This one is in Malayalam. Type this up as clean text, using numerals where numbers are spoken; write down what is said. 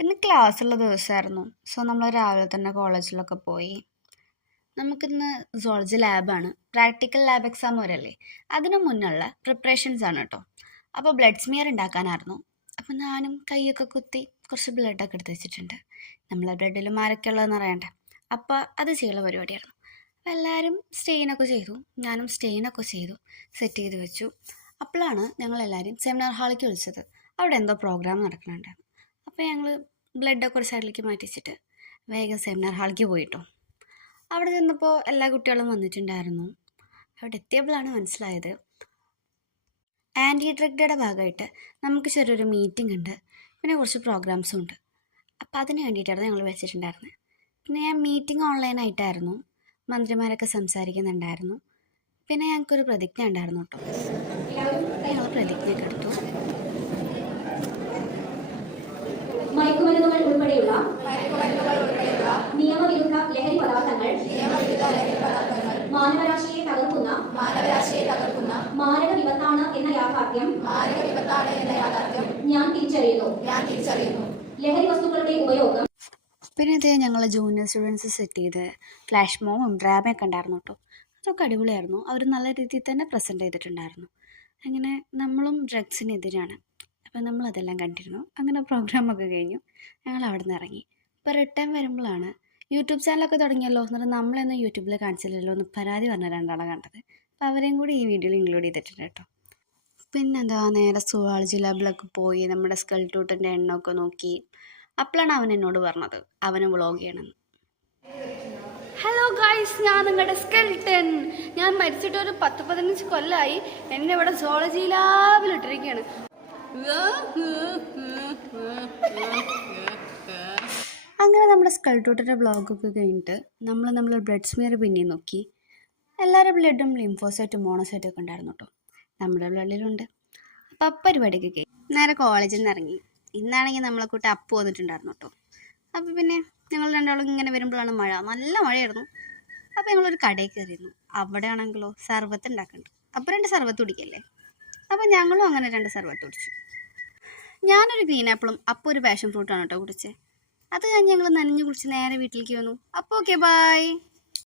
ഇന്ന് ക്ലാസ്സുള്ള ദിവസമായിരുന്നു. സോ നമ്മൾ രാവിലെ തന്നെ കോളേജിലൊക്കെ പോയി. നമുക്കിന്ന് സോളജി ലാബാണ്. പ്രാക്ടിക്കൽ ലാബ് എക്സാം വരല്ലേ, അതിന് മുന്നുള്ള പ്രിപ്പറേഷൻസ് ആണ് കേട്ടോ. അപ്പോൾ ബ്ലഡ് സ്മിയർ ഉണ്ടാക്കാനായിരുന്നു. അപ്പോൾ ഞാനും കൈയൊക്കെ കുത്തി കുറച്ച് ബ്ലഡൊക്കെ എടുത്ത് വെച്ചിട്ടുണ്ട്. നമ്മളെ ബ്ലഡിൽ ആരൊക്കെ ഉള്ളതെന്ന് അറിയണ്ടേ. അപ്പോൾ അത് ചെയ്യുന്ന പരിപാടിയായിരുന്നു. അപ്പോൾ എല്ലാവരും സ്റ്റെയിനൊക്കെ ചെയ്തു, ഞാനും സ്റ്റെയിനൊക്കെ ചെയ്തു, സെറ്റ് ചെയ്ത് വെച്ചു. അപ്പോഴാണ് ഞങ്ങളെല്ലാവരും സെമിനാർ ഹാളിലേക്ക് വിളിച്ചത്. അവിടെ എന്തോ പ്രോഗ്രാം നടക്കുന്നുണ്ടായിരുന്നു. അപ്പോൾ ഞങ്ങൾ ബ്ലഡൊക്കെ ഒരു സൈഡിലേക്ക് മാറ്റി വെച്ചിട്ട് വേഗം സെമിനാർ ഹാളിലേക്ക് പോയിട്ടോ. അവിടെ ചെന്നപ്പോൾ എല്ലാ കുട്ടികളും വന്നിട്ടുണ്ടായിരുന്നു. അവിടെ എത്തിയപ്പോഴാണ് മനസ്സിലായത് ആൻറ്റി ഡ്രഗ് ഡേയുടെ ഭാഗമായിട്ട് നമുക്ക് ചെറിയൊരു മീറ്റിംഗ് ഉണ്ട്, പിന്നെ കുറച്ച് പ്രോഗ്രാംസും ഉണ്ട്. അപ്പോൾ അതിന് വേണ്ടിയിട്ടായിരുന്നു ഞങ്ങൾ വെച്ചിട്ടുണ്ടായിരുന്നത്. പിന്നെ ഞാൻ മീറ്റിംഗ് ഓൺലൈനായിട്ടായിരുന്നു, മന്ത്രിമാരൊക്കെ സംസാരിക്കുന്നുണ്ടായിരുന്നു. പിന്നെ ഞങ്ങൾക്കൊരു പ്രതിജ്ഞ ഉണ്ടായിരുന്നു കേട്ടോ. ഞങ്ങൾ പ്രതിജ്ഞയൊക്കെ എടുത്തു. മയക്കുമരുന്നുകൾ ഉൾപ്പെടെയുള്ള നിയമവിരുദ്ധ ലഹരി പദാർത്ഥങ്ങൾ മാനവരാശിയെ തകർക്കുന്ന മാരക വിപത്താണ് എന്ന യാഥാർത്ഥ്യം ഞാൻ തിരിച്ചറിയുന്നു. ലഹരി വസ്തുക്കളുടെ ഉപയോഗം. പിന്നെ ഇത് ഞങ്ങൾ ജൂനിയർ സ്റ്റുഡൻസ് സെറ്റ് ചെയ്ത് ഫ്ലാഷ് മോബും ഡ്രാമയൊക്കെ ഉണ്ടായിരുന്നു കേട്ടോ. അതൊക്കെ അടിപൊളിയായിരുന്നു. അവർ നല്ല രീതിയിൽ തന്നെ പ്രസൻറ്റ് ചെയ്തിട്ടുണ്ടായിരുന്നു. അങ്ങനെ നമ്മളും ഡ്രഗ്സിനെതിരാണ്, അപ്പം നമ്മളതെല്ലാം കണ്ടിരുന്നു. അങ്ങനെ പ്രോഗ്രാമൊക്കെ കഴിഞ്ഞു, ഞങ്ങൾ അവിടെ നിന്ന് ഇറങ്ങി. ഇപ്പോൾ റിട്ടേൺ വരുമ്പോഴാണ് യൂട്യൂബ് ചാനലൊക്കെ തുടങ്ങിയല്ലോ, എന്നിട്ട് നമ്മളൊന്നും യൂട്യൂബിൽ കാണിച്ചില്ലല്ലോ എന്ന് പരാതി പറഞ്ഞ രണ്ടാളെ കണ്ടത്. അപ്പോൾ അവരെയും കൂടി ഈ വീഡിയോയിൽ ഇൻക്ലൂഡ് ചെയ്തിട്ടുണ്ട് കേട്ടോ. പിന്നെന്താ, നേരെ സുവോളജി ലാബിലൊക്കെ പോയി നമ്മുടെ സ്കെൽട്ടൂട്ടിൻ്റെ എണ്ണമൊക്കെ നോക്കി. അപ്പോഴാണ് അവൻ എന്നോട് പറഞ്ഞത് അവന് വ്ളോഗ് ചെയ്യണമെന്ന്. ഹലോ ഗായ്സ്, ഞാൻ നിങ്ങളുടെ സ്കെൽട്ടൻ. ഞാൻ മരിച്ചിട്ട് ഒരു 10-15 കൊല്ലമായി. എന്നെ ഇവിടെ സോളജി ലാബിലിട്ടിരിക്കുകയാണ്. അങ്ങനെ നമ്മുടെ സ്കൾട്ടൂട്ടിൻ്റെ വ്ളോഗൊക്കെ കഴിഞ്ഞിട്ട് നമ്മൾ ബ്ലഡ് സ്മിയർ പിന്നെ നോക്കി. എല്ലാവരുടെ ബ്ലഡും ലിംഫോസൈറ്റും മോണോസൈറ്റും ഒക്കെ ഉണ്ടായിരുന്നു കേട്ടോ. നമ്മുടെ ബ്ലഡിലുണ്ട്. അപ്പം പരിപാടിയൊക്കെ കഴിഞ്ഞു നേരെ കോളേജിൽ നിന്ന് ഇറങ്ങി. ഇന്നാണെങ്കിൽ നമ്മളെ കൂട്ടി അപ്പു വന്നിട്ടുണ്ടായിരുന്നു കേട്ടോ. അപ്പോൾ പിന്നെ ഞങ്ങൾ രണ്ടാളും ഇങ്ങനെ വരുമ്പോഴാണ് മഴ, നല്ല മഴയായിരുന്നു. അപ്പോൾ ഞങ്ങളൊരു കടയിൽ കയറിയിരുന്നു. അവിടെ ആണെങ്കിലോ സർബത്ത് ഉണ്ടാക്കുന്നുണ്ട്. അപ്പോൾ 2 സർബത്ത് കുടിക്കല്ലേ. അപ്പോൾ ഞങ്ങളും അങ്ങനെ 2 സർബത്ത് കുടിച്ചു. ഞാനൊരു ഗ്രീൻ ആപ്പിളും അപ്പോൾ ഒരു പാഷൻ ഫ്രൂട്ടാണ് കേട്ടോ കുടിച്ചത്. അത് കഴിഞ്ഞ് ഞങ്ങൾ നനഞ്ഞു കുടിച്ച് നേരെ വീട്ടിലേക്ക് വന്നു. അപ്പോൾ ഓക്കെ, ബൈ.